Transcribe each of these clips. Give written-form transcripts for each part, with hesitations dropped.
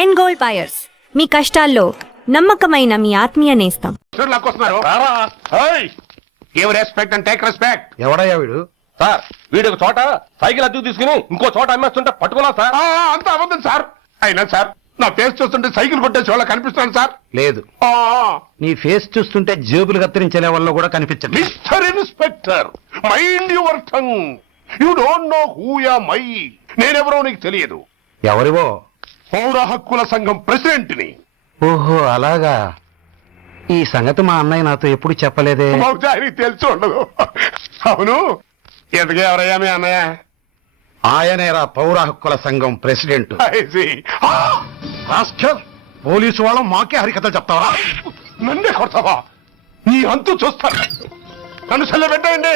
End gold buyers, మీ కష్టాల్లో నమ్మకమైన మీ ఆత్మీయ నేస్తం. Respect and take respect. ఎవడయ్యా వీడు? సార్ వీడు ఒక చోట సైకిల్ అద్దెకు తీసుకుని ఇంకో చోట అమ్మేస్తుంటే పట్టుకున్నా సార్. అంత అబద్ధం సార్. అయినా సార్ నా ఫేస్ చూస్తుంటే సైకిల్ కొట్టేసి వాళ్ళ కనిపిస్తాను సార్. లేదు, నీ ఫేస్ చూస్తుంటే జేబులు కత్తిరించే లెవెల్లో కూడా కనిపించదు. Mister inspector, mind your tongue. You don't know who am I. నేనెవరో నీకు తెలియదు. ఎవరివో? పౌర హక్కుల సంఘం ప్రెసిడెంట్ ని. ఓహో అలాగా. ఈ సంగతి మా అన్నయ్య నాతో ఎప్పుడు చెప్పలేదే. బహుశా ఆయనకి తెలిసి ఉండదు. అవును, ఎందుకే ఎవరయ్యా మీ అన్నయ్య? ఆయనేరా పౌర హక్కుల సంఘం ప్రెసిడెంట్. పోలీసు వాళ్ళం మాకే హరికథలు చెప్తావా? నన్నే కొడతావా? నీ అంతు చూస్తాను. నన్ను సెల్లబెట్టేయండి,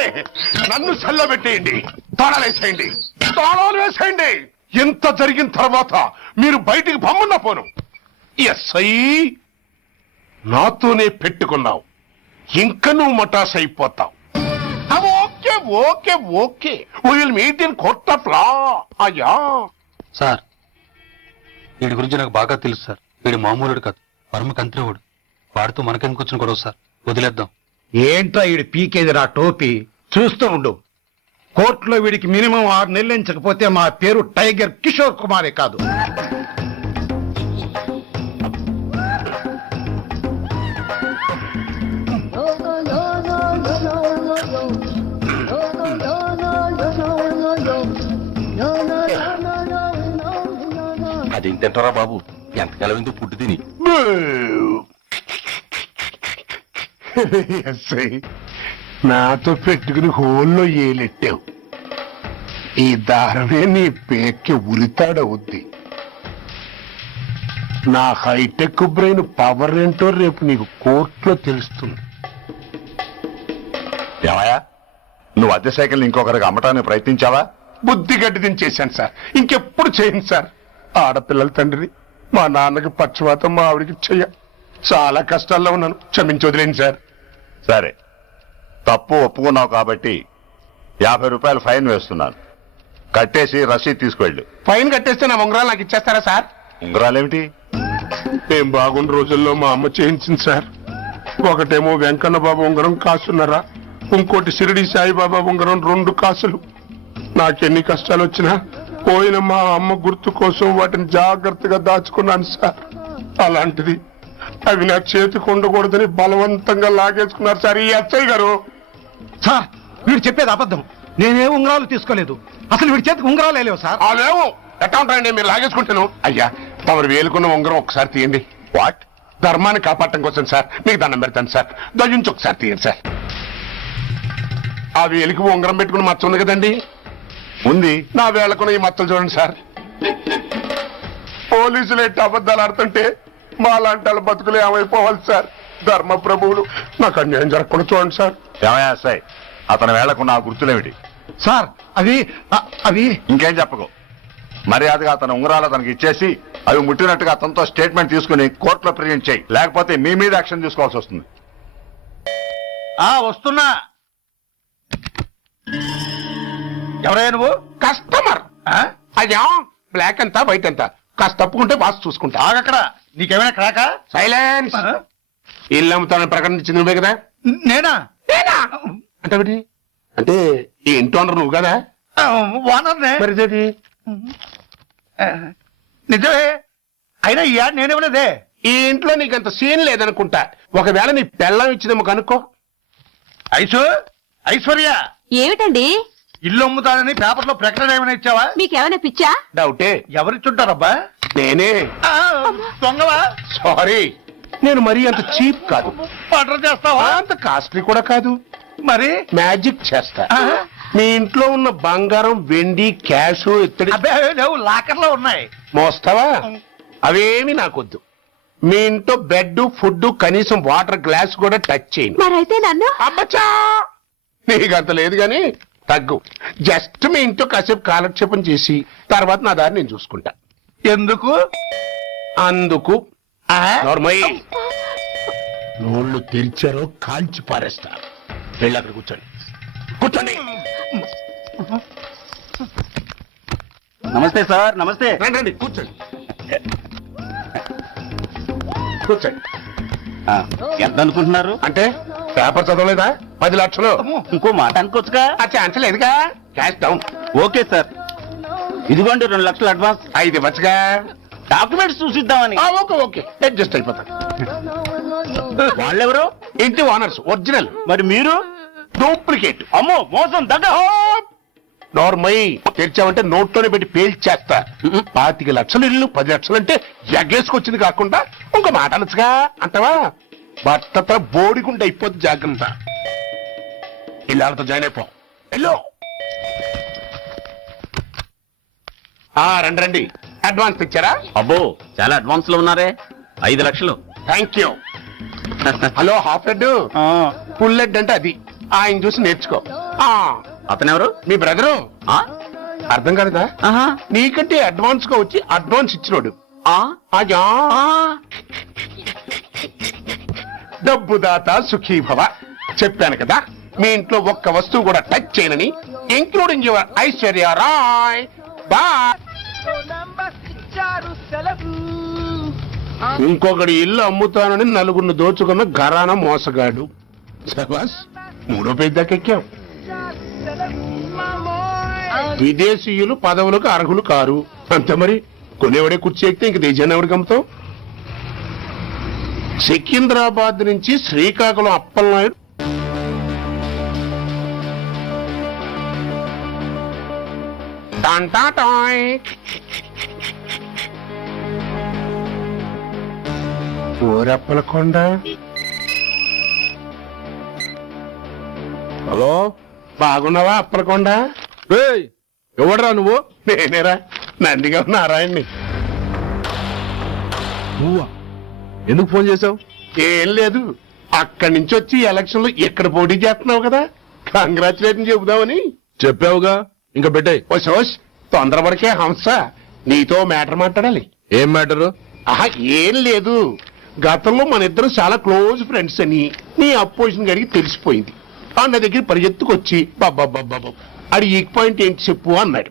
నన్ను సెల్లబెట్టేయండి, తాళాలు వేసేయండి, తాళాలు వేసేయండి. ఎంత జరిగిన తర్వాత మీరు బయటికి పంపన్నా పోను. ఎస్ఐ నాతోనే పెట్టుకున్నావు, ఇంకా నువ్వు మటాస్ అయిపోతావు. Okay okay okay, will meet in court of law. అయ్యా సార్, వీడి గురించి నాకు బాగా తెలుసు సార్. వీడు మామూలుడు కాదు, పరమ కంత్రివుడు. వాడితో మనకెందుకు వచ్చిన గొడవ సార్, వదిలేద్దాం. ఏంట్రా వీడి పీకేది నా టోపీ? చూస్తూ ఉండు. కోర్టులో వీడికి మినిమం 6 నెలలు ఎంచకపోతే మా పేరు టైగర్ కిషోర్ కుమారే కాదు. అది తింటారా బాబు, ఎంతకాలం ఎందుకు పుట్టి తిని. ఎస్ఐ నాతో పెట్టుకుని హోల్లో ఏలెట్టావు. ఈ దారమే నీ పేక్కి ఉరితాడవుద్ది. నా హైటెక్ బ్రెయిన్ పవర్ ఏంటో రేపు నీకు కోర్టులో తెలుస్తుంది. ఏమయ్యా, నువ్వు అద్దె సైకిల్ ఇంకొకరికి అమ్మటానికి ప్రయత్నించావా? బుద్ధి గడ్డి దించేశాను సార్, ఇంకెప్పుడు చేయను సార్. ఆడపిల్లల తండ్రిని, మా నాన్నకి పక్షవాతం, మా ఆవిడికి చెయ్య. చాలా కష్టాల్లో ఉన్నాను, క్షమించి వదిలేండి సార్. సరే, తప్పు ఒప్పుకున్నావు కాబట్టి 50 రూపాయలు ఫైన్ వేస్తున్నాను. కట్టేసి రసీదు తీసుకువెళ్ళు. ఫైన్ కట్టేస్తే నా ఉంగరాలు నాకు ఇచ్చేస్తారా సార్? ఉంగరాలేమిటి? మేం బాగున్న రోజుల్లో మా అమ్మ చేయించింది సార్. ఒకటేమో వెంకన్న బాబు ఉంగరం కాసున్నరా, ఇంకోటి షిరిడి సాయిబాబా ఉంగరం 2 కాసులు. నాకెన్ని కష్టాలు వచ్చినా పోయిన మా అమ్మ గుర్తు కోసం వాటిని జాగ్రత్తగా దాచుకున్నాను సార్. అలాంటిది అవి నా చేతికి ఉండకూడదని బలవంతంగా లాగేసుకున్నారు సార్ ఈ ఎస్ఐ గారు. సార్, వీడు చెప్పేది అబద్ధం. నేనే ఉంగరాలు తీసుకోలేదు. అసలు వీడి చేతికి ఉంగరాలు లేవు సార్. లేవు. ఎట్టా ఉంటాయండి మీరు లాగేసుకుంటాను? అయ్యా, తమరు వేలుకున్న ఉంగరం ఒకసారి తీయండి. వాట్? ధర్మాన్ని కాపాడటం కోసం సార్, మీకు దండం పెడతాను సార్. దయ్యుంచి ఒకసారి తీయండి సార్. ఆ వేలికి ఉంగరం పెట్టుకుని మచ్చ ఉంది కదండి, ఉంది. నా వేళకున్న ఈ మచ్చలు చూడండి సార్. పోలీసులు ఎట్టి అబద్ధాలు ఆడుతుంటే మా లాంటి వాళ్ళ బతుకులు ఏమైపోవాలి సార్? ధర్మ ప్రభువులు, నాకు అన్యాయం జరగకుండా చూడండి సార్. ఏమయ్యా సాయి, అతని వేళకున్న ఆ గుర్తులేమిటి? సార్, అవి ఇంకేం చెప్పకు. మర్యాదగా అతని ఉంగరాలు అతనికి ఇచ్చేసి అవి ముట్టినట్టుగా అతనితో స్టేట్మెంట్ తీసుకుని కోర్టులో ప్రెజెంట్ చేయి. లేకపోతే మీ మీద యాక్షన్ తీసుకోవాల్సి వస్తుంది. వస్తున్నా. ఎవరయ్యా నువ్వు? కస్టమర్. అయ్యా, బ్లాక్ అంతా వైట్ అంతా కాస్త తప్పుకుంటే బాస్ చూసుకుంటా. ఆగక్కడ. నీకేమైనా క్రాకా? సైలెన్స్. ఇల్లు అమ్ముతానని ప్రకటించింది నువ్వే కదా? నేనా? అంటే అంటే ఈ ఇంటి ఓనర్ నువ్వు కదా? ఓనర్నే. మరి ఇదేంటి? నిజమే. అయినా ఈ యాడ్ నేనేమన్నదే. ఈ ఇంట్లో నీకంత సీన్ లేదనుకుంటా. ఒకవేళ నీ పెళ్ళం ఇచ్చిందేమో కనుక్కో. ఐశ్వర్య, ఏమిటండి? ఇల్లు అమ్ముతానని పేపర్ లో ప్రకటన ఏమైనా ఇచ్చావా? మీకేమైనా పిచ్చా? డౌటే. ఎవరిచ్చుంటారబ్బా? నేనే. దొంగవా? సారీ, నేను మరీ అంత చీప్ కాదు. ఆర్డర్ చేస్తావా? అంత కాస్ట్లీ కూడా కాదు. మరి మ్యాజిక్ చేస్తా. మీ ఇంట్లో ఉన్న బంగారం, వెండి, క్యాష్, ఇత్తడి లేవు, లాకర్ లో ఉన్నాయి. మోస్తావా? అవేమి నాకొద్దు. మీ ఇంట్లో బెడ్, ఫుడ్, కనీసం వాటర్ గ్లాస్ కూడా టచ్ చేయను. మరైతే నన్ను అబ్బచ్చా, నీకంత లేదు గాని తగ్గు. జస్ట్ మీ ఇంట్లో కాసేపు కాలక్షేపం చేసి తర్వాత నా దారి నేను చూసుకుంటా. ఎందుకు? అందుకు. నోర్మయ్య, నోళ్ళు తెరిచారో కాల్చి పారేస్తా. వెళ్ళి అక్కడ కూర్చోండి. కూర్చోండి. నమస్తే సార్. నమస్తే. రండి కూర్చోండి. కూర్చోండి. ఎంత అనుకుంటున్నారు? అంటే పేపర్ చదవలేదా? 10 లక్షలు. ఇంకో మాట అనుకోవచ్చుగా. ఆ ఛాన్స్ లేదుగా. Cash down. ఓకే సార్, ఇదిగోండి 2 లక్షలు అడ్వాన్స్. 5 ఇవ్వచ్చుగా. డాక్యుమెంట్స్ చూసిద్దామని. ఓకే ఓకే, అడ్జస్ట్ అయిపోతాను. వాళ్ళెవరు? ఇంటి ఓనర్స్ ఒరిజినల్, మరి మీరు? డూప్లికేట్. అమ్మో మోసం దగ్గర. నోర్మై తెరిచామంటే నోట్లోనే పెట్టి పేల్చేస్తా. 25 లక్షలు ఇల్లు 10 లక్షలు అంటే జగ్గేసుకొచ్చింది కాకుండా ఇంకో మాట అనొచ్చుగా అంటావా? బట్టతో బోడిగుంటే అయిపోద్ది, జాగ్రత్త. ఇల్లాలతో జాయిన్ అయిపో. వెళ్ళు. రండి రండి. అడ్వాన్స్ ఇచ్చారా? అబ్బో చాలా అడ్వాన్స్ లో ఉన్నారే. 5 లక్షలు. Thank you. Hello half head, full head అంటే అది. ఆయన చూసి నేర్చుకో. అతనెవరు? మీ బ్రదరు. అర్థం కాలేదా? ఆహా. నీకంటే అడ్వాన్స్ గా వచ్చి అడ్వాన్స్ ఇచ్చినోడు. అజా డబ్బు దాత సుఖీభవ. చెప్పాను కదా, మీ ఇంట్లో ఒక్క వస్తువు కూడా టచ్ చేయనని, including your Aishwarya Rai. Bye. ఇంకొకటి ఇల్లు అమ్ముతానని నలుగురిని దోచుకున్న ఘరానా మోసగాడు. శబాస్, 3వ పేజీ దాకా ఎక్కాం. విదేశీయులు పదవులకు అర్హులు కారు. అంతే మరి. కొనేవాడే కుర్చీ ఎక్కితే ఇంక దేశాన్ని ఎవరికి అమ్ముతాం? సికింద్రాబాద్ నుంచి శ్రీకాకుళం అప్పలనాయుడు టాంటాటాయ్. ఊరప్పలకొండ. హలో, బాగున్నావా అప్పలకొండ? ఎవడరా నువ్వు? నేనేరా, నందిగా నారాయణ్ణి. నువ్వా? ఎందుకు ఫోన్ చేసావు? ఏం లేదు, అక్కడి నుంచి వచ్చి ఎలక్షన్ లో ఇక్కడ పోటీ చేస్తున్నావు కదా, కంగ్రాచులేషన్ చెబుదామని. చెప్పావుగా, ఇంకా పెట్టాయి. ఓ సోష్, తొందరపడికే హంస, నీతో మ్యాటర్ మాట్లాడాలి. ఏం మ్యాటరు? ఏం లేదు, గతంలో మన ఇద్దరు చాలా క్లోజ్ ఫ్రెండ్స్ అని నీ అపోజిషన్ గడికి తెలిసిపోయింది. అన్న దగ్గర పరిగెత్తుకొచ్చి బాబా అది వీక్ పాయింట్ ఏంటి చెప్పు అన్నాడు.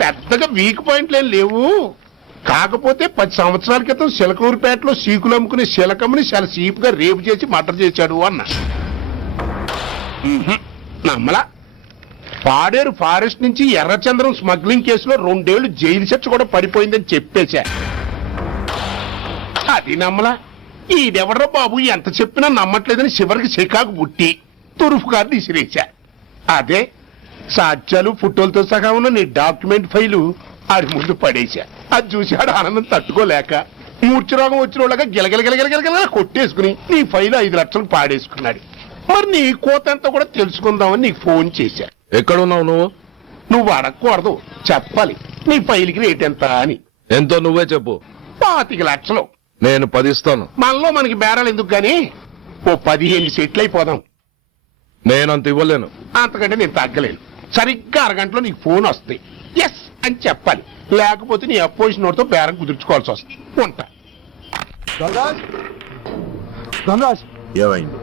పెద్దగా వీక్ పాయింట్లు ఏం లేవు, కాకపోతే 10 సంవత్సరాల క్రితం శిలకూరుపేటలో సీకులు అమ్ముకునే శిలకమ్మని చాలా సీప్ గా రేపు చేసి మర్డర్ చేశాడు అన్న. నమ్మలా. పాడేరు ఫారెస్ట్ నుంచి ఎర్రచంద్రం స్మగ్లింగ్ కేసులో 2 ఏళ్లు జైలు శిక్ష కూడా పడిపోయిందని చెప్పేశా. అది నమ్మలా. ఈడెవడ్రా బాబు ఎంత చెప్పినా నమ్మట్లేదని చివరికి చికాకు పుట్టి తురుపు కార్డు ఇసిరేశా. అదే సాక్ష్యాలు ఫోటోలతో సహా ఉన్న నీ డాక్యుమెంట్ ఫైలు ఆడి ముందు పడేశా. అది చూశాడు ఆనందం తట్టుకోలేక మూర్ఛరోగం వచ్చిన వాళ్ళగా గిలగిలగిలగిలగిలగిల కొట్టేసుకుని నీ ఫైలు 5 లక్షలు పాడేసుకున్నాడు. మరి నీ కోతంతా కూడా తెలుసుకుందామని నీకు ఫోన్ చేశా. ఎక్కడున్నావు నువ్వు? నువ్వు అడగకూడదు, చెప్పాలి. నీ ఫైల్కి రేట్ ఎంత అని. ఎంతో నువ్వే చెప్పు. 25 లక్షలు. నేను 10 ఇస్తాను. మనలో మనకి బేరాలు ఎందుకు గాని, ఓ 15 సెట్లు అయిపోదాం. నేనంత ఇవ్వలేను. అంతకంటే నేను తగ్గలేను. సరిగ్గా అరగంటలో నీకు ఫోన్ వస్తాయి. ఎస్ అని చెప్పాలి, లేకపోతే నీ అపోజిషన్ నోటితో బేరం కుదుర్చుకోవాల్సి వస్తుంది. ఉంటా. ఏమైంది?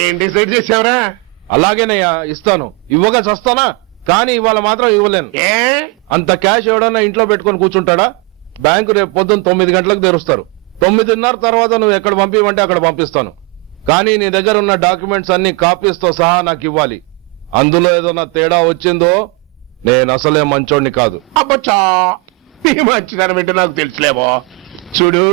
ఏం డిసైడ్ చేసావురా? అలాగేనయ్యా, ఇస్తాను. ఇవ్వగా చస్తానా, కానీ ఇవాళ మాత్రం ఇవ్వలేను. ఏ అంత క్యాష్ ఎవడన్నా ఇంట్లో పెట్టుకొని కూర్చుంటాడా? బ్యాంకు రేపు పొద్దున్న 9 గంటలకు తెరుస్తారు. 9:30 తర్వాత నువ్వు ఎక్కడ పంపిమంటే అక్కడ పంపిస్తాను. కానీ నీ దగ్గర ఉన్న డాక్యుమెంట్స్ అన్ని కాపీస్తో సహా నాకు ఇవ్వాలి. అందులో ఏదైనా తేడా వచ్చిందో నేను అసలే మంచోడిని కాదు. అబ్బచ్చా, నీ మంచిదనం ఏంటో నాకు తెలుసులేవో. చూడు,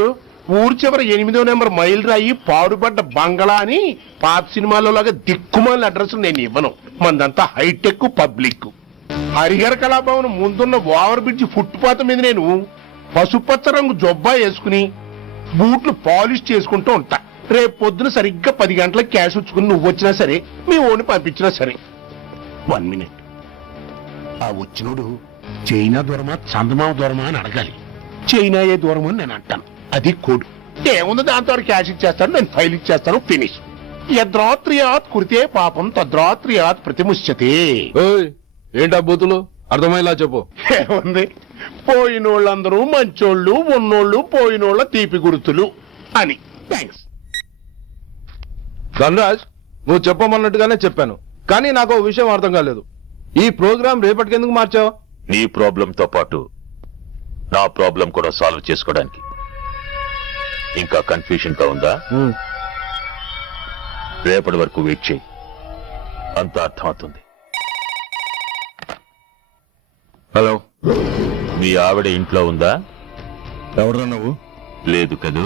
ఊరు చివరి 8వ నెంబర్ మైల్ రాయి పాడుపడ్డ బంగళా అని పాత సినిమాలో లాగా దిక్కుమాల అడ్రస్ నేను ఇవ్వను. మందంతా హైటెక్ పబ్లిక్. హరిహర కళాభవన్ ముందున్న ఓవర్ బ్రిడ్జ్ ఫుట్పాత్ మీద నేను పసుపచ్చ రంగు జొబ్బా వేసుకుని బూట్లు పాలిష్ చేసుకుంటూ ఉంటా. రేపు పొద్దున సరిగ్గా 10 గంటలకు క్యాష్ వచ్చుకుని నువ్వు వచ్చినా సరే, మీ ఓని పంపించినా సరే. 1 మినిట్. ఆ వచ్చినోడు చైనా దూరమా చందమామ దూరమా అని అడగాలి. చైనా ఏ దూరం అని నేను అంటాను. అది కోడ్. ఏముంది, దాంతో క్యాష్ ఇచ్చేస్తాను, నేను ఫైల్ ఇచ్చేస్తాను, ఫినిష్. యద్రాత్రియాత్ కురితే పాపం తద్రాత్రియాత్ ప్రతిముష్యతే. ఏంటా బూతులు? అర్థమయ్యేలా చెప్పు. ఏముంది, పోయినోళ్ళందరూ మంచోళ్ళు, ఉన్నోళ్ళు పోయినోళ్ళ తీపి గుర్తులు అని. థ్యాంక్స్. ధనరాజ్, నువ్వు చెప్పమన్నట్టుగానే చెప్పాను, కానీ నాకు ఓ విషయం అర్థం కాలేదు. ఈ ప్రోగ్రాం రేపటికి ఎందుకు మార్చావు? నీ ప్రాబ్లంతో పాటు నా ప్రాబ్లం కూడా సాల్వ్ చేసుకోవడానికి. ఇంకా కన్ఫ్యూషన్ గా ఉందా? రేపటి వరకు వెయిట్ చేయి, అంత అర్థమవుతుంది. హలో, మీ ఆవిడ ఇంట్లో ఉందా? ఎవరు నువ్వు? లేదు కదూ?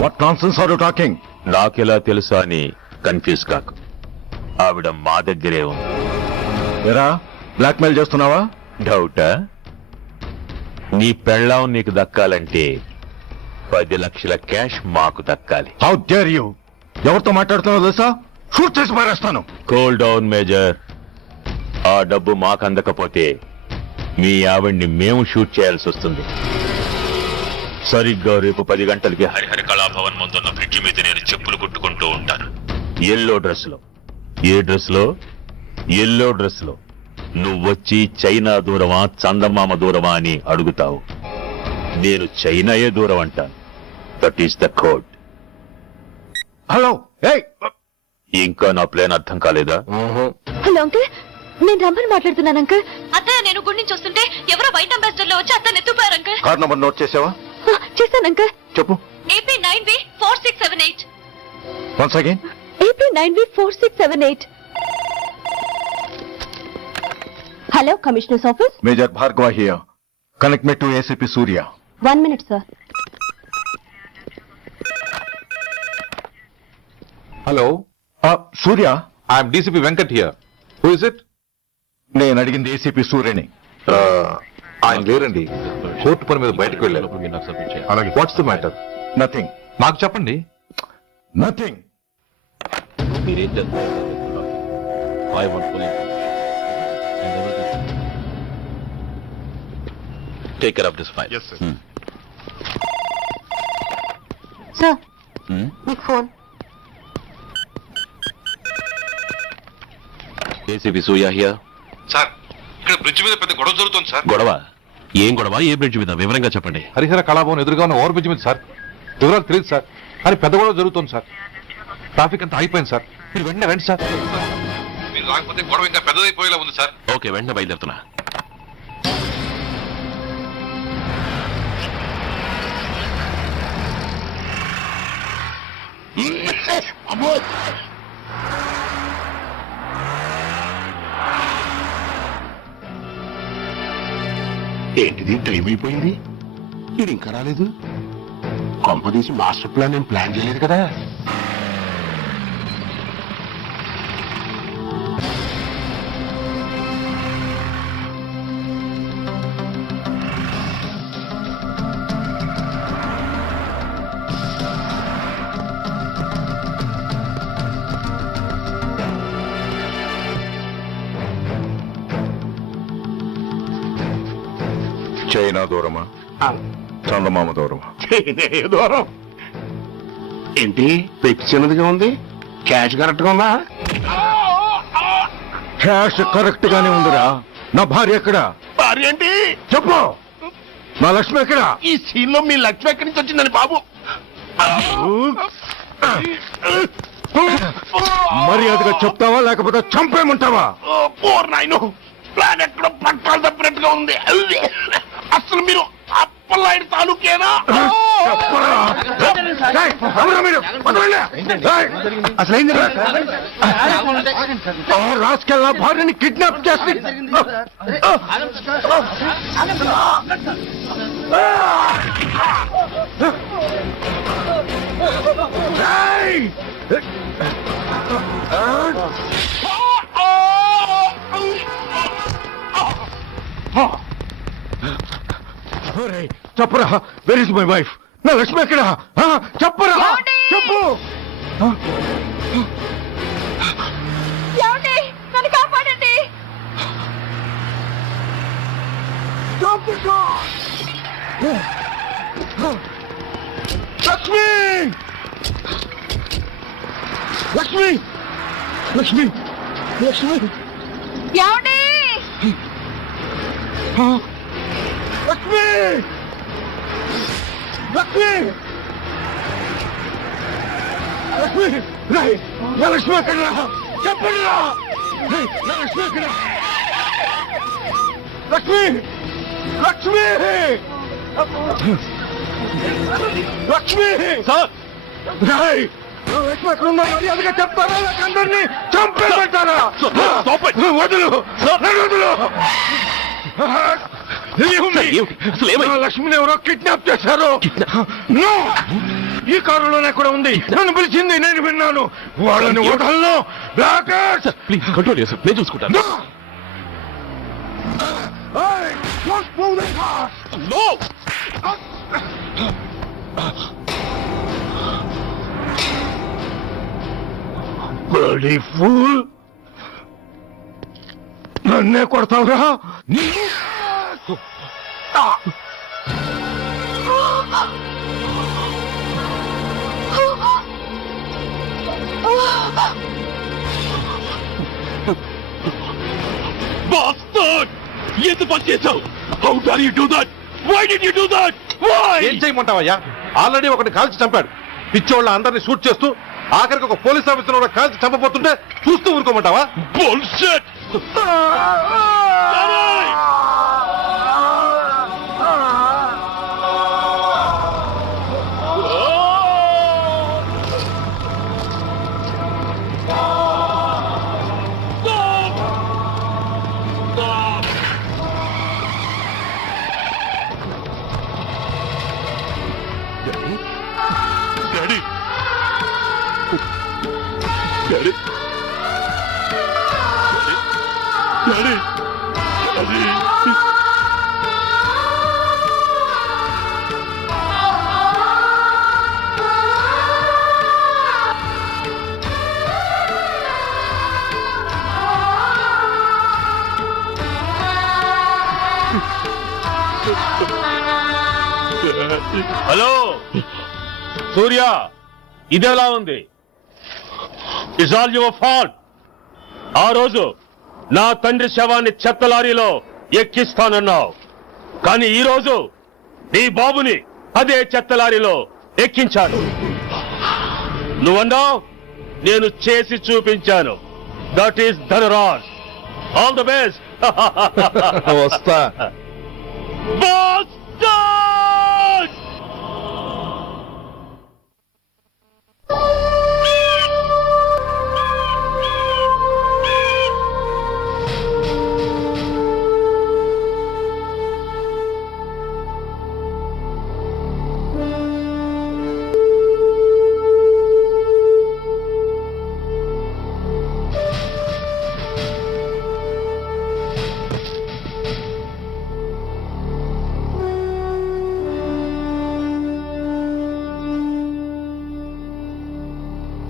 What nonsense are you talking? నాకెలా తెలుసా అని కన్ఫ్యూజ్ కాకు. ఆవిడ మా దగ్గరే ఉంది. ఎరా, బ్లాక్మెయిల్ చేస్తున్నావా? డౌటా? నీ పెళ్ళాం నీకు దక్కాలంటే 10 లక్షల క్యాష్ మాకు దక్కాలి. How dare you! ఎవరితో మాట్లాడుతున్నావు తెలుసా? షూట్ చేసి పారేస్తాను. Cool down major. ఆ డబ్బు మాకు అందకపోతే మీ ఆవిడ్ని మేము షూట్ చేయాల్సి వస్తుంది. సరిగ్గా రేపు 10 గంటలకి హరిహర కళాభవన్ ముందున్న బ్రిడ్జి మీద నేను చెప్పులు కుట్టుకుంటూ ఉంటాను. ఎల్లో డ్రెస్ లో. ఏ డ్రెస్ లో? ఎల్లో డ్రెస్ లో. నువ్వొచ్చి చైనా దూరమా చందమామ దూరమా అని అడుగుతావు. నేను చైనాయే దూరం అంటాను. That is the code. Hello, ఇంకా నా ప్లాన్ అర్థం కాలేదా? హలో అంకుల్, నేను రమ్మని మాట్లాడుతున్నాను అంకుల్. అత్తయ్య నేను గుడి నుంచి వస్తుంటే ఎవరో వైట్ అంబాసిడర్ లో వచ్చి అత్తని ఎత్తుపోయారు అంకుల్. కార్ నంబర్ నోట్ చేసావా? చేశాను అంకుల్. చెప్పు. AP 9B4678. Once again. AP 9B4678. Hello, commissioners office. Major Bhargava here. Connect me to ACP Surya. 1 minute sir. Hello, Surya, I'm DCP Venkat here. Who is it? నేను అడిగింది ACP సూర్యని. ఆయన లేరండి, court పని మీద బయటకు వెళ్ళారు. What's the matter? నథింగ్. నాకు చెప్పండి. Nothing. Take care of this file. Sir, మీకు phone. ACP Surya here. Sir, ఇక్కడ బ్రిడ్జ్ మీద పెద్ద గొడవ జరుగుతుంది సార్. గొడవ? ఏం గొడవ? ఏ బ్రిడ్జ్ మీద? వివరంగా చెప్పండి. హరిహర కళాభవన్ ఎదురుగా ఉన్న ఓవర్ బ్రిడ్జ్ మీద సార్. వివరాలు తెలియదు సార్, కానీ పెద్ద గొడవ జరుగుతుంది సార్. ట్రాఫిక్ అంతా అయిపోయింది సార్. మీరు వెంటనే రండి సార్. మీరు రాకపోతే గొడవ ఇంకా పెద్దదైపోయేలా ఉంది సార్. ఓకే, వెంటనే బయలుదేరుతున్నా. ఏంటిది, టైం అయిపోయింది, ఇది ఇంకా రాలేదు. కొంపదీసి మాస్టర్ ప్లాన్ నేను ప్లాన్ చేయలేదు కదా. చైనా దూరమా చందమామ దూరమా? దూరం ఏంటి? పెక్కి చిన్నదిగా ఉంది, క్యాష్ కరెక్ట్ గా ఉందా? క్యాష్ కరెక్ట్ గానే ఉందిరా. నా భార్య ఎక్కడ? భార్య ఏంటి? చెప్పు. నా లక్ష్మి ఎక్కడ? ఈ సీన్ లో మీ లక్ష్మి ఎక్కడి నుంచి వచ్చిందని బాబు? మర్యాదగా చెప్తావా లేకపోతే చంపేమంటావా? పోర్ నాయను, ప్లాన్ ఎక్కడో పట్టాలు తప్పినట్టుగా ఉంది. అసలు మీరు అప్పలాయుడు తాలూకేనా? రాసుకెళ్ళ భార్యని కిడ్నాప్ చేసి చెప్పరా, వెర్ ఇస్ మై వైఫ్? నా లక్ష్మి ఎక్కడ? చెప్పరా, చెప్పు. నన్ను కాపాడండి. లక్ష్మి, లక్ష్మి, లక్ష్మి, లక్ష్మి, ఏమండి? లక్ష్మి, లక్ష్మి, లక్ష్మి, రాయ్, నా లక్ష్మి ఎక్కడ? చెప్పండి రా. నా లక్ష్మి ఎక్కడ? లక్ష్మి లక్ష్మి లక్ష్మి సార్ ఎక్కడున్నా మర్యాదగా చెప్తారా అందరినీ చంపేస్తారా వదులు వదులు లక్ష్మిని ఎవరో కిడ్నాప్ చేశారు ఈ కారులోనే కూడా ఉంది నన్ను పిలిచింది నేను విన్నాను వాళ్ళని వదలను ప్లీజ్ కంట్రోల్ చేసి నేను చూసుకుంటాను Bloody fool! నన్నే కొడతావురా Bastard! ఎందుకు పని చేశావు? How dare you do that? Why did you do that? Why? ఏం చేయమంటావయ్యా ఆల్రెడీ ఒకటి కాల్చి చంపాడు పిచ్చోళ్ళ అందరినీ షూట్ చేస్తూ ఆఖరికి ఒక పోలీస్ ఆఫీసర్ కూడా కాల్చి చంపబోతుంటే చూస్తూ ఊరుకోమంటావా Bullshit! Daddy! Daddy! Daddy! Daddy! Hello Surya ఇదెలా ఉంది ఇట్స్ ఆల్ యువర్ ఫాల్ట్ ఆ రోజు నా తండ్రి శవాన్ని చెత్త లారీలో ఎక్కిస్తానన్నావు కానీ ఈ రోజు నీ బాబుని అదే చెత్త లారీలో ఎక్కించాను నువ్వన్నావు నేను చేసి చూపించాను that is Dhanraj all the best వస్తా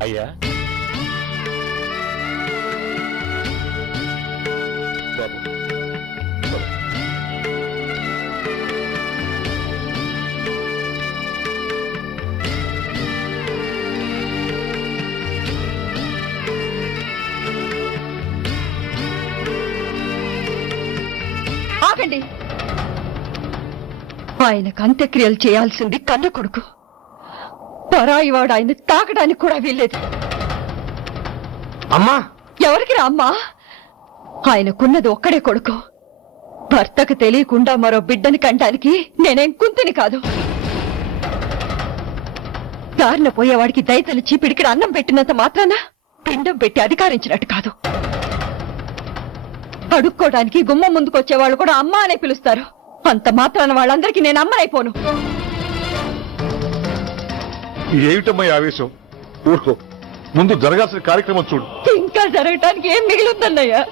అయ్యా ఆగండి ఆయనకు అంత్యక్రియలు చేయాల్సింది కన్న కొడుకు పరాయివాడు ఆయన తాకడానికి కూడా వీల్లేదు అమ్మా ఎవరికి రా అమ్మా ఆయనకున్నది ఒక్కడే కొడుకు భర్తకు తెలియకుండా మరో బిడ్డని కంటానికి నేనేం కుంతిని కాదు దారిన పోయేవాడికి దయతలిచి పిడికిడి అన్నం పెట్టినంత మాత్రాన పిండం పెట్టి అధికారించినట్టు కాదు అడుక్కోవడానికి గుమ్మం ముందుకొచ్చేవాళ్ళు కూడా అమ్మ అనే పిలుస్తారు అంత మాత్రాన వాళ్ళందరికీ నేను అమ్మనైపోను ఏమిటమ్మా ఆవేశం ఊరుకో ముందు జరగాల్సిన కార్యక్రమం చూడు ఇంకా జరగటానికి ఏం మిగిలిందన్నయ్యా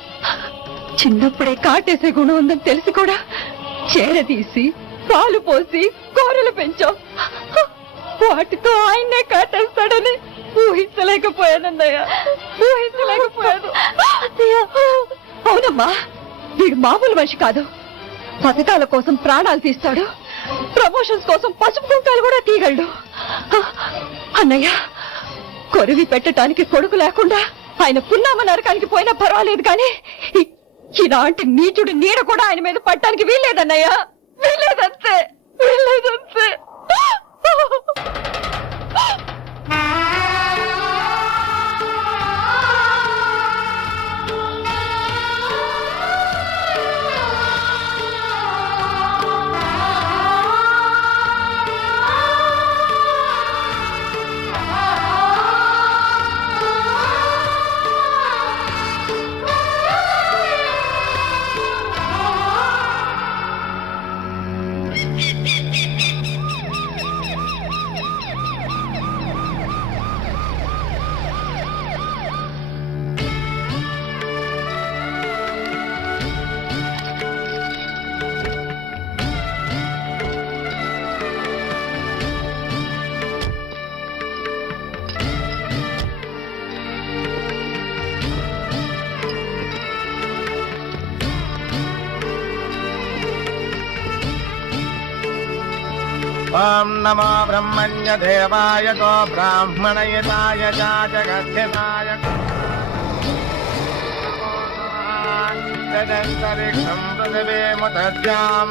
చిన్నప్పుడే కాటేసే గుణం ఉందని తెలిసి కూడా చేరదీసి పాలు పోసి కూరలు పెంచాం వాటితో ఆయన్నే కాటేస్తాడని ఊహించలేకపోయానన్నయ్యా ఊహించలేకపోయాను అవునమ్మా వీడు మామూలు మనిషి కాదు పథకాల కోసం ప్రాణాలు తీస్తాడు ప్రమోషన్స్ కోసం పసుపు కుంకాలు కూడా తీయగలడు అన్నయ్య కొరివి పెట్టడానికి కొడుకు లేకుండా ఆయన పున్నామ నరకానికి పోయినా పర్వాలేదు కానీ ఇలాంటి నీచుడి నీడ కూడా ఆయన మీద పట్టడానికి వీల్లేదన్నయ్య వీల్లేదంతే వీల్లేదంతే ఓం నమో బ్రహ్మణ్య దేవాయ గో బ్రాహ్మణయతాయ జగద్ధితాయ జగంతరిక్షం పృథివీముద్యాం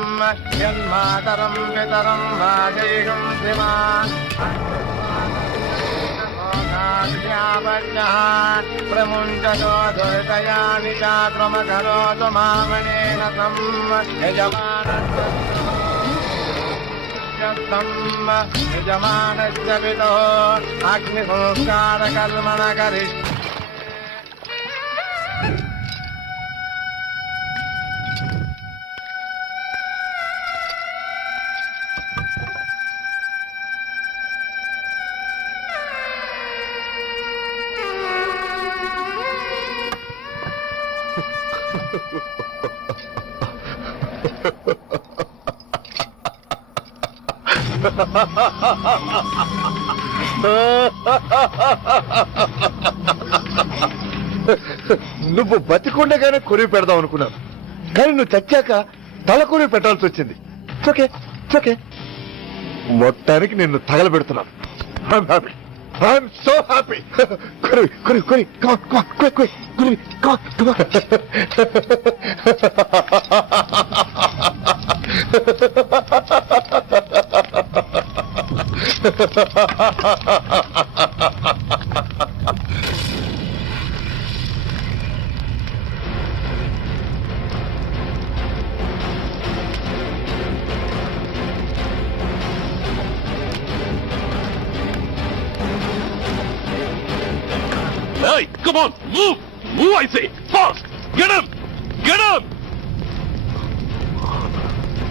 యన్మాతరం పితరం రాజయిషుం శివా ప్రముంచతో దుర్దయాని చాక్రమకరోతు మామనేన సం యజమానస్య పితో అగ్ని సంస్కార కల్మణ కరిష్య నువ్వు బతికుండగానే కొరివి పెడదాం అనుకున్నాను, కానీ నువ్వు చచ్చాక తల కొరివి పెట్టాల్సి వచ్చింది. ఓకే ఓకే, మొత్తానికి నిన్ను తగలబెడుతున్నాను. I'm so happy. కొరివి కొరివి కొరివి కొరివి Hey, come on, move! Move, I say! Fast! Get him! Get him!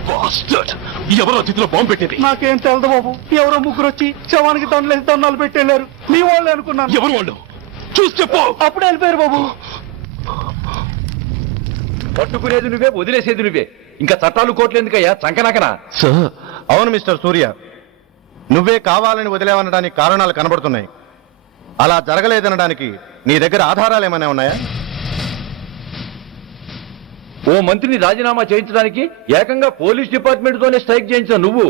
Bastard! ఎవరో అతిథిలో బాంబు పెట్టేది? నాకేం తెలదు బాబు. ఎవరో ముగ్గురు వచ్చి శవానికి దండలేసి దండాలు పెట్టేళ్ళారు. మీ వాళ్ళే అనుకున్నాను. ఎవరు వాళ్ళు? చూసి చెప్పు. అప్పుడే వెళ్ళిపోయారు బాబు. పట్టుకునేది నువ్వే, వదిలేసేది నువ్వే. ఇంకా చట్టాలు కోట్లు ఎందుకయ్యా చంకనాకనా? సార్, అవును మిస్టర్ సూర్య, నువ్వే కావాలని వదిలేవనడానికి కారణాలు కనబడుతున్నాయి. అలా జరగలేదనడానికి నీ దగ్గర ఆధారాలు ఏమైనా ఉన్నాయా? ఓ మంత్రిని రాజీనామా చేయించడానికి ఏకంగా పోలీస్ డిపార్ట్మెంట్ తోనే స్ట్రైక్ చేయించిన నువ్వు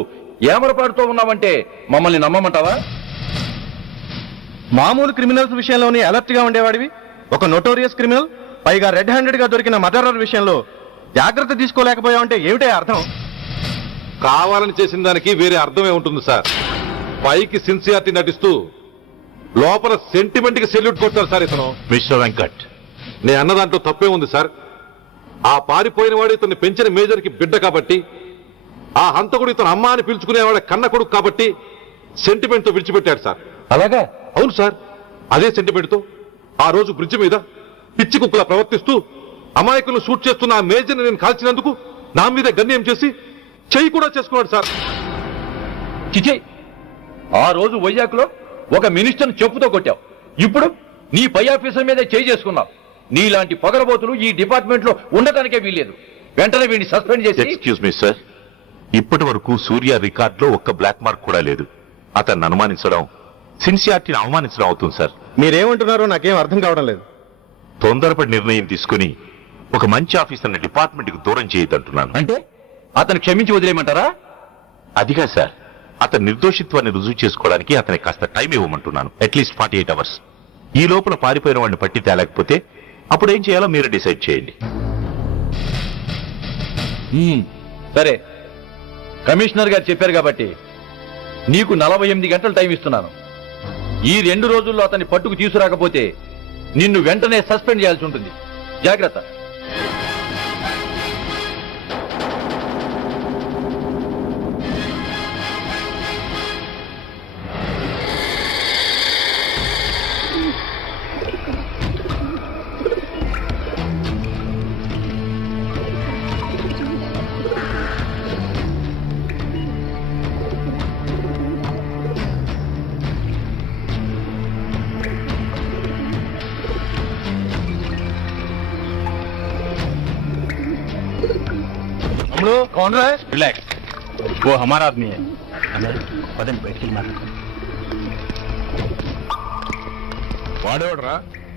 ఏమరపాటుతో ఉన్నావంటే మమ్మల్ని నమ్మమంటావా? మామూలు క్రిమినల్స్ విషయంలోనే అలర్ట్ గా ఉండేవాడివి, ఒక నోటోరియస్ క్రిమినల్, పైగా రెడ్ హ్యాండెడ్ గా దొరికిన మర్డరర్ విషయంలో జాగ్రత్త తీసుకోలేకపోయావంటే ఏమిటే అర్థం? కావాలని చేసిన దానికి వేరే అర్థమే ఉంటుంది సార్. పైకి సిన్సియారిటీ నటిస్తూ లోపల సెంటిమెంట్ కి సెల్యూట్ కొట్టారు సార్ ఇతను. మిస్టర్ వెంకట్, నే అన్న దాంట్లో తప్పే ఉంది సార్. ఆ పారిపోయిన వాడు ఇతన్ని పెంచిన మేజర్ కి బిడ్డ కాబట్టి, ఆ హంతకుడు ఇతను అమ్మ అని పిలుచుకునేవాడు కన్న కొడుకు కాబట్టి సెంటిమెంట్ తో విడిచిపెట్టాడు సార్. అలాగా? అవును సార్, అదే సెంటిమెంట్ తో ఆ రోజు బ్రిడ్జ్ మీద పిచ్చి కుక్కలా ప్రవర్తిస్తూ అమాయకులను షూట్ చేస్తున్న ఆ మేజర్ని నేను కాల్చినందుకు నా మీద గన్యం చేసి చెయ్యి కూడా చేసుకున్నాడు సార్. చిచే, ఆ రోజు వైజాగ్ లో ఒక మినిస్టర్ని చెప్పుతో కొట్టావు, ఇప్పుడు నీ పై ఆఫీసర్ మీద చేయి చేసుకున్నావు. నీలాంటి పొగరబోతులు ఈ డిపార్ట్మెంట్ లో ఉండటానికే వీల్లేదు. వెంటనే వీడిని సస్పెండ్ చేసి. ఎక్స్క్యూజ్ మీ సార్, ఇప్పటి వరకు సూర్య రికార్డులో ఒక్క బ్లాక్ మార్క్ కూడా లేదు. అతన్ని అనుమానించడం సిన్సియారిటీని అవమానించడం అవుతుంది సార్. మీరేమంటున్నారో నాకేం అర్థం కావడం లేదు. తొందరపడి నిర్ణయం తీసుకుని ఒక మంచి ఆఫీసర్ని డిపార్ట్మెంట్ కు దూరం చేయొద్దంటున్నాను. అంటే అతను క్షమించి వదిలేయమంటారా? అదిగా సార్, అతని నిర్దోషిత్వాన్ని రుజువు చేసుకోవడానికి అతనికి కాస్త టైం ఇవ్వమంటున్నాను. At least 48 hours. ఈ లోపల పారిపోయిన వాడిని పట్టి తేలేకపోతే అప్పుడు ఏం చేయాలో మీరు డిసైడ్ చేయండి. సరే, కమిషనర్ గారు చెప్పారు కాబట్టి నీకు 48 గంటలు టైం ఇస్తున్నాను. ఈ 2 రోజుల్లో అతన్ని పట్టుకు తీసుకురాకపోతే నిన్ను వెంటనే సస్పెండ్ చేయాల్సి ఉంటుంది. జాగ్రత్త. कौन रहा है? रिलैक्स, वो हमारा आदमी है. పదండి బయటికి మాట్లాడుకో. వాడేవాడరా?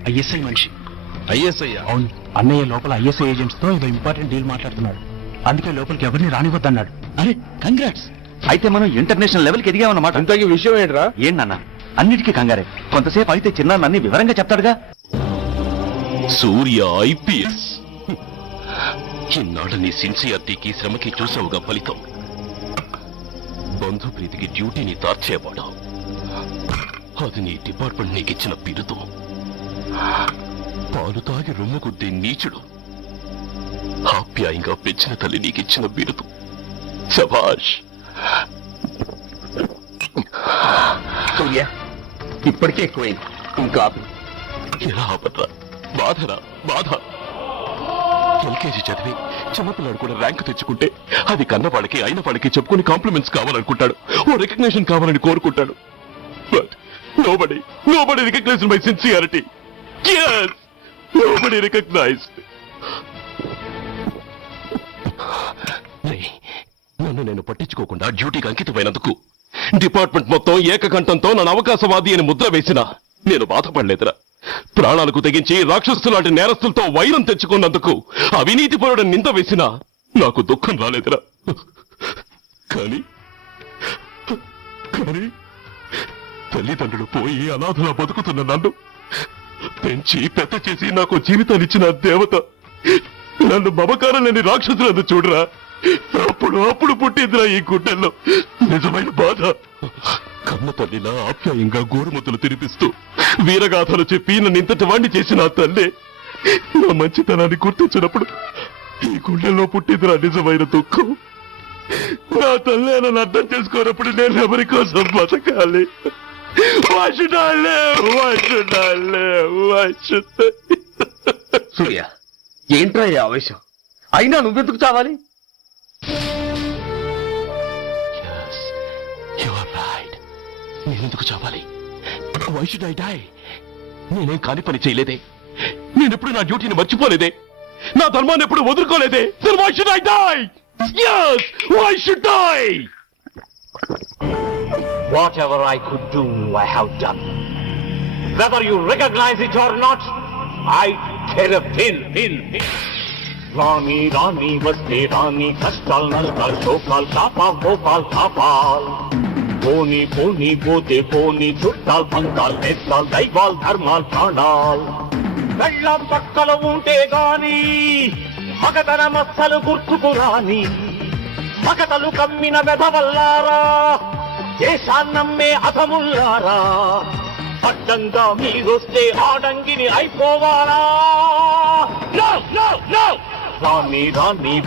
ఐఎస్ఐ మనిషి. ఐఎస్ఐ? అవును, అన్నయ్య లోపల ఐఎస్ఐ ఏజెంట్స్ తో ఏదో ఇంపార్టెంట్ డీల్ మాట్లాడుతున్నాడు. అందుకే లోపలికి ఎవరిని రానివద్దన్నాడు. అరే కంగ్రాట్స్, అయితే మనం ఇంటర్నేషనల్ లెవెల్కి ఎదిగామన్నమాట. ఇంతకీ విషయం ఏంట్రా? ఏంటన్నా అన్నిటికీ కంగారే. కొంతసేపు అయితే చిన్నాన్న అన్ని వివరంగా చెప్తాడుగా. సూర్య ఐపీఎస్. ఇన్నాళ్ళ నీ సిన్సియారిటీకి శ్రమకి చూసావుగా ఫలితం. బంధుప్రీతికి డ్యూటీని తార్చేవాడు. అది నీ డిపార్ట్మెంట్ నీకిచ్చిన బిరుదు. పాలు తాగి రొమ్ము కొద్ది నీచుడు ఆప్యాయంగా పెంచిన తల్లి నీకిచ్చిన బిరుదు. శభాష్. సూర్య ఇప్పటికే ఎక్కువైంది, ఇంకా ఎలా ఆపట్రా? బాధరా బాధ. ఎల్కేజీ చదివి చిన్నపిల్లాడు కూడా ర్యాంక్ తెచ్చుకుంటే అది కన్న వాళ్ళకి అయిన వాళ్ళకి చెప్పుకుని కాంప్లిమెంట్స్ కావాలనుకుంటాడు, ఓ రికగ్నిషన్ కావాలని కోరుకుంటాడు. But nobody recognized my sincerity. Yes, nobody recognized. నన్ను నేను పట్టించుకోకుండా డ్యూటీకి అంకితమైనందుకు డిపార్ట్మెంట్ మొత్తం ఏకకంఠంతో నన్ను అవకాశవాది అని ముద్ర వేసినా నేను బాధపడలేదురా. ప్రాణాలకు తెగించి రాక్షసులు లాంటి నేరస్తులతో వైరం తెచ్చుకున్నందుకు అవినీతి పరుడని నింద వేసినా నాకు దుఃఖం రాలేదురా. కానీ తల్లిదండ్రులు పోయి అనాథలా బతుకుతున్న నన్ను పెంచి పెద్ద చేసి నాకు జీవితాన్నిచ్చిన దేవత నన్ను మమకారం లేని రాక్షసులను చూడరా. అప్పుడు పుట్టిందిరా ఈ గుడ్డల్లో నిజమైన బాధ. కన్న తల్లిలా ఆప్యాయంగా గోరుముద్దలు తినిపిస్తూ వీరగాథలు చెప్పి నన్ను ఇంతటి వాణ్ణి చేసిన ఆ తల్లే నా మంచితనాన్ని గుర్తించినప్పుడు ఈ గుండెల్లో పుట్టిందిరా నిజమైన దుఃఖం. నా తల్లే నన్ను అర్థం చేసుకోనప్పుడు నేను ఎవరి కోసం బతకాలి? సూర్య ఏంట్రా ఈ ఆవేశం? అయినా నువ్వెందుకు చావాలి? నేనెందుకు చావాలి? Why should I die? నేనేం కాని పని చేయలేదే, నేనెప్పుడు నా డ్యూటీని మర్చిపోలేదే, నా ధర్మాన్ని ఎప్పుడు వదులుకోలేదే. Then why should I die? Yes, why should I? Whatever I could do, I have done. Whether you recognize it or not, I tear a pin. Rani vaste Rani, kastal nashtal shokal kapal gopal kapal. Poni bote poni chuttal pantal nettal daival dharmal pranal. Vellam pakkala unte gaani magadana massalu gurtuku rani. Magatalu kammina vedavallara దేశాన్నమ్మే అధముల్లారా. అడ్డంగా మీరొస్తే ఆడంగిని అయిపోవాలా? రాని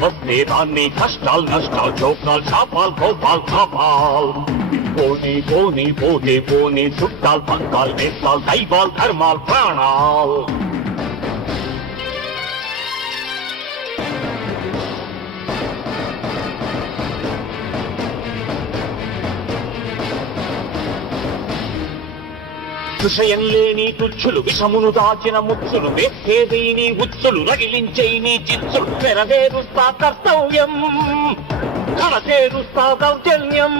వస్తే రాని కష్టాలు నష్టాలు చోకాలు చాపాల్ గోపాల్ చాపాల్. పోని పోతే చుట్టాల్ పంకాల్ నేస్తాల్ దైవాల్ ధర్మాల్ ప్రాణాల్. విషయం లేని తుచ్చులు విషమును దాచిన ముచ్చులు వేస్తేదైని ఉచ్చులు రగిలించేని చిచ్చులు నెరవేరుస్తా కర్తవ్యం కడతేరుస్తా దౌర్జన్యం.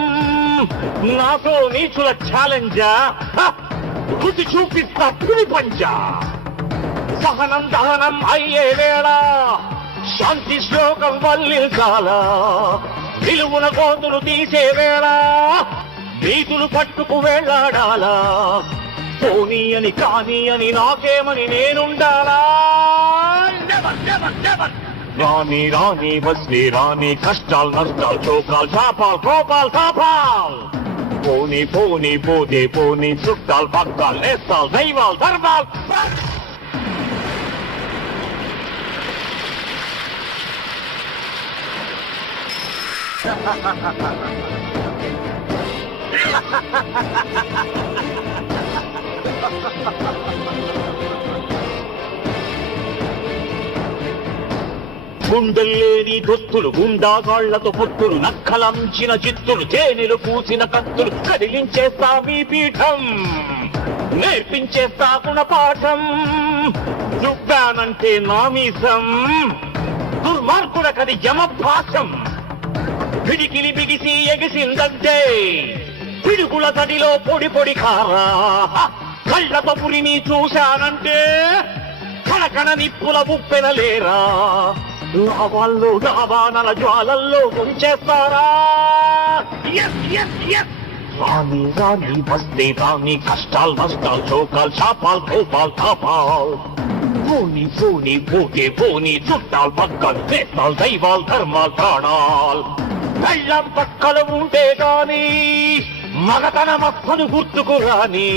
నాతో నీచుల ఛాలెంజా రుచి చూపిస్తా పులి పంజా. సహనం దహనం అయ్యే వేళ శాంతి శ్లోకం వల్లించాల. విలువున కోతులు తీసే వేళ నీతులు పట్టుకు వేళ్లాడాలా. పోనీ అని కానీ అని నాకేమని నేనుండాలా? రాని వస్తే రాని కష్టాలు నష్టాలు చోకాలు చాపాల్ కోపాల్ కాపాల్. పోనీ పోతే పోనీ చుట్టాలు పక్కాలు నేస్తాలు దైవాలు ధర్మాలు. గుండెల్లేని దొత్తులు గుండాగాళ్లతో పొత్తులు నక్కలంచిన చిత్తులు తేనెలు పూసిన కత్తులు కదిలించేస్తా మీ పీఠం నేర్పించేస్తా గుణపాఠం. దుబ్బానంటే నామీసం దుర్మార్గుడకది యమపాశం. పిడికిలి బిగిసి ఎగిసిందంటే పిడుగుల తడిలో పొడి కారా. కళ్ళతో పురిని చూశానంటే కనకన నిప్పుల ఉప్పెనలేరా. లావాల్లో లావానల జ్వాలల్లో ఉంచేస్తారా రాణి రాణి వస్తే రాణి కష్టాలు నష్టాలు చోకాలు చాపాలు కోపాలు తాపాలు పోనీ పోనీ పోతే పోనీ చుట్టాలు పక్కలు చేస్తాలు దైవాలు ధర్మాలు ప్రాణాలు కళ్ళం పక్కలు ఉంటే గాని మగతన మక్కను గుర్తుకు రాని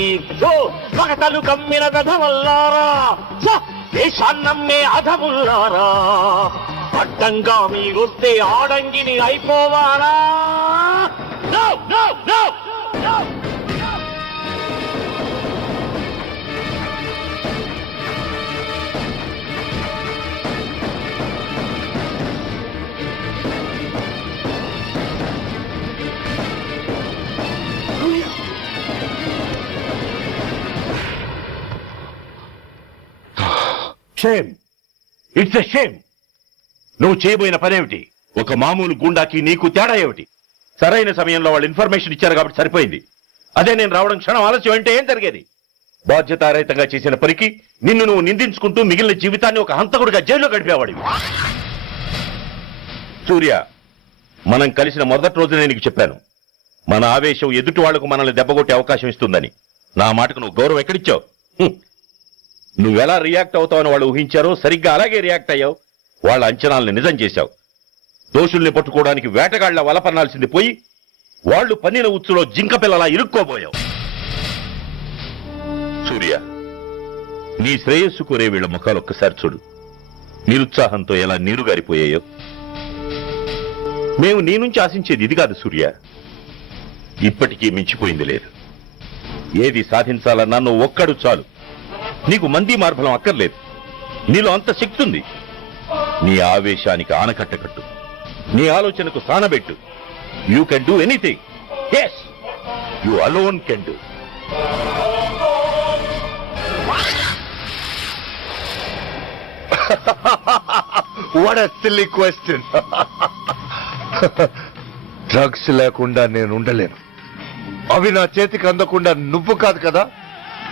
మగతలు కమ్మిన గధవల్లారా దేశాన్నమ్మే అధముల్లారా అడ్డంగా మీరొస్తే ఆడంగిని అయిపోవారా No, no, no, no. Shame, it's a shame. నువ్వు చేయబోయిన పనేమిటి? ఒక మామూలు గుండాకి నీకు తేడా ఏమిటి? సరైన సమయంలో వాళ్ళు ఇన్ఫర్మేషన్ ఇచ్చారు కాబట్టి సరిపోయింది. అదే నేను రావడం క్షణం ఆలస్యం అంటే ఏం జరిగేది? బాధ్యతారహితంగా చేసిన పనికి నిన్ను నువ్వు నిందించుకుంటూ మిగిలిన జీవితాన్ని ఒక హంతకుడిగా జైల్లో గడిపేవాడివి. సూర్య, మనం కలిసిన మొదటి రోజునే నీకు చెప్పాను, మన ఆవేశం ఎదుటి వాళ్లకు మనల్ని దెబ్బగొట్టే అవకాశం ఇస్తుందని. నా మాటకు నువ్వు గౌరవం ఎక్కడిచ్చావు? నువ్వెలా రియాక్ట్ అవుతావని వాళ్ళు ఊహించారో సరిగ్గా అలాగే రియాక్ట్ అయ్యావు. వాళ్ళ అంచనాల్ని నిజం చేశావు. దోషుల్ని పట్టుకోవడానికి వేటగాళ్ల వలపన్నాల్సింది పోయి వాళ్లు పన్నిన ఉచ్చులో జింక పిల్లలా ఇరుక్కోబోయావు. సూర్య, నీ శ్రేయస్సు కోరే వీళ్ల ముఖాలు ఒక్కసారి చూడు. నిరుత్సాహంతో ఎలా నీరుగారిపోయాయో. మేము నీ నుంచి ఆశించేది ఇది కాదు సూర్య. ఇప్పటికీ మించిపోయింది లేదు. ఏది సాధించాలన్నా నువ్వు ఒక్కడు చాలు. నీకు మంది మార్బలం అక్కర్లేదు. నీలో అంత శక్తి ఉంది. నీ ఆవేశానికి ఆనకట్ట కట్టు. నీ ఆలోచనకు సానబెట్టు. You can do anything. Yes, you alone can do. What a silly question. Drugs లేకుండా నేను ఉండలేను. అవి నా చేతికి అందకుండా నువ్వు కాదు కదా,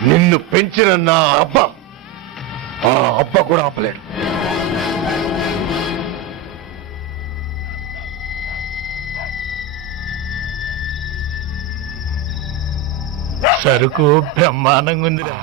నిన్ను పెంచిన నా అబ్బ, ఆ అబ్బ కూడా ఆపలేడు. సరుకు బ్రహ్మాండంగా ఉందిరా.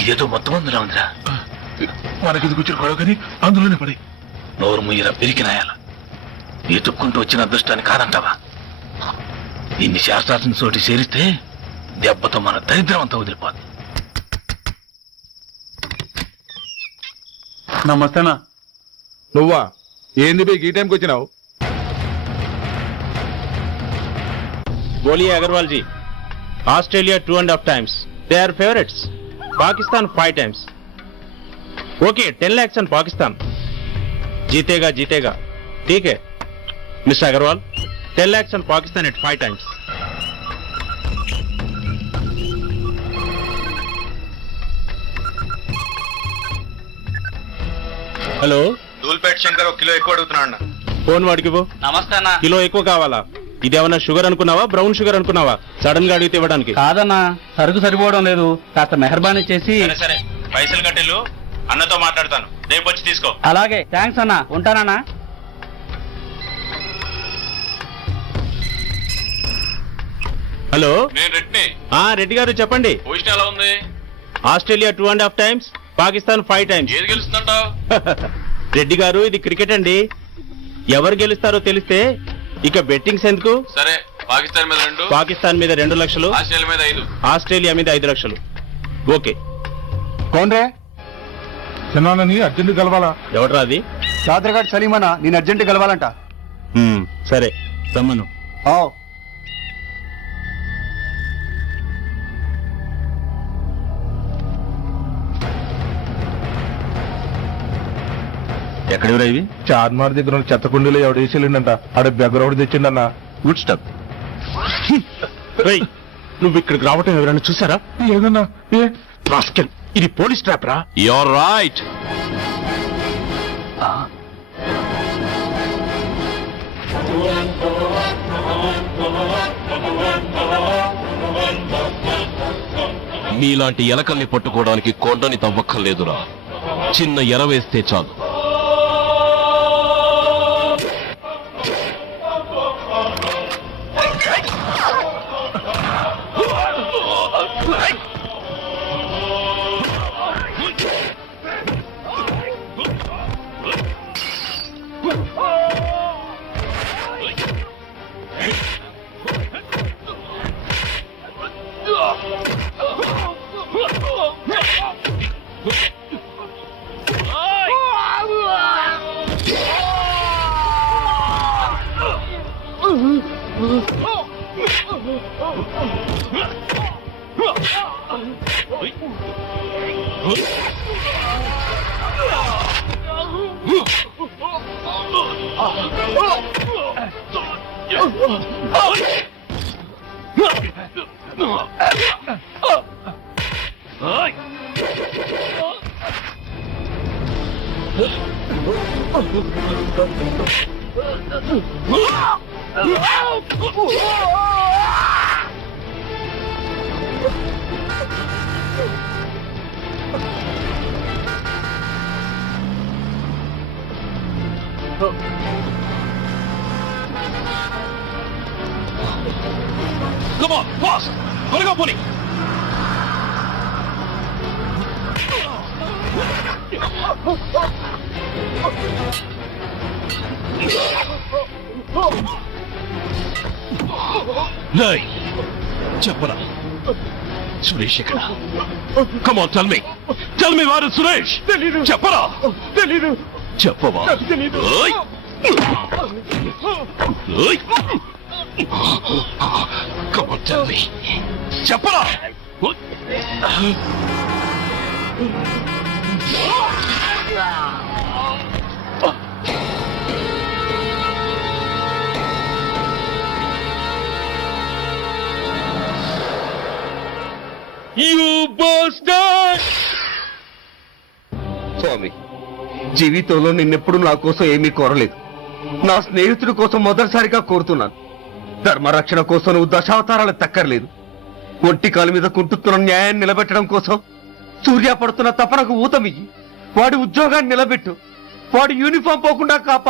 ఇదేదో మొత్తం అందులో ఉందిరా. మనకి కూర్చొని గొడవ కానీ అందులోనే పడి నోరు ముయ్యరా పెరికినాయాల. ఎత్తుక్కుంటూ వచ్చిన అదృష్టాన్ని కాదంటావా? ఇన్ని శాస్త్రాసిన చోటి చేరిస్తే దెబ్బతో మన దరిద్రం అంతా వదిలిపోదు. నమస్తేనా. నువ్వా? ఏంది బే ఈ టైంకి వచ్చినావు? बोलिए Agarwal ji. Australia 2.5 times. They are favorites. Pakistan 5 times. Okay, 10 lakhs on Pakistan. जीतेगा जीतेगा. ठीक है mister Agarwal. 10 lakhs on Pakistan at 5 times. Hello, Dhoolpet Shankar ఒక కిలో ఎక్కువ అడుగుతున్నా అన్న. ఫోన్ వాడికి పో. నమస్తే అన్న. కిలో ఎక్కువ కావాలా? ఇదేమన్నా షుగర్ అనుకున్నావా, బ్రౌన్ షుగర్ అనుకున్నావా? సడన్ గా అడిగితే ఇవ్వడానికి కాదన్నా, సరుకు సరిపోవడం లేదు. కాస్త మెహర్బానీ చేసి. సరే, పైసలు కట్టెలు అన్నతో మాట్లాడతాను. రేపు వచ్చి తీసుకో. అలాగే, థ్యాంక్స్ అన్నా. ఉంటానన్నా. హలో, నేను రెడ్డిని. రెడ్డి గారు చెప్పండి. పొజిషన్ ఎలా ఉంది? Australia 2.5 times, Pakistan 5 times. ఏది గెలుస్తుందంటావు? రెడ్డి గారు, ఇది క్రికెట్ అండి. ఎవరు గెలుస్తారో తెలిస్తే ఇక బెట్టింగ్స్ ఎందుకు? సరే, పాకిస్తాన్ మీద 2, పాకిస్తాన్ మీద 2 లక్షలు, ఆస్ట్రేలియా మీద 5, ఆస్ట్రేలియా మీద 5 లక్షలు. ఓకే. కోన్రే చిన్నానని అర్జెంట్ కలవాలా? ఎవడ్రా అది? చాదరగాడు సలీమనా, నేను అర్జెంట్ కలవాలంట. సరే రమ్మను. ఎక్కడెవరా ఇవి? చార్మార్ దగ్గర ఉన్న చెత్త కుండీలో ఎవడు వేసేళ్ళంట, ఆడ బెగ్గరౌడ్ తెచ్చిండన్నా. Good stuff. నువ్వు ఇక్కడికి రావటం ఎవరైనా చూసారా? ఏదన్నా ఇది పోలీస్ ట్రాప్ రా. You're right. మీలాంటి ఎలకల్ని పట్టుకోవడానికి కొండని తవ్వక్కర్లేదురా, చిన్న ఎర వేస్తే చాలు. Come on, fast! త్వరగా పోనీ. చెప్పరా సురేష్ ఎక్కడ? Come on, tell me. Tell me where is Suresh? చెప్పరా? చెప్పవా? ఓయ్! ఓయ్! Come on, tell me. చెప్పరా? స్వామి, జీవితంలో నిన్నెప్పుడు నా కోసం ఏమీ కోరలేదు. నా స్నేహితుడి కోసం మొదటిసారిగా కోరుతున్నాను. ధర్మరక్షణ కోసం నువ్వు దశావతారాలు తక్కర్లేదు. ఒంటి కాలు మీద కుంటుతున్న న్యాయాన్ని నిలబెట్టడం కోసం సూర్య పడుతున్న తపనకు ఊతమియ్యి. వాడి ఉద్యోగాన్ని నిలబెట్టు. వాడి యూనిఫామ్ పోకుండా కాపాడు.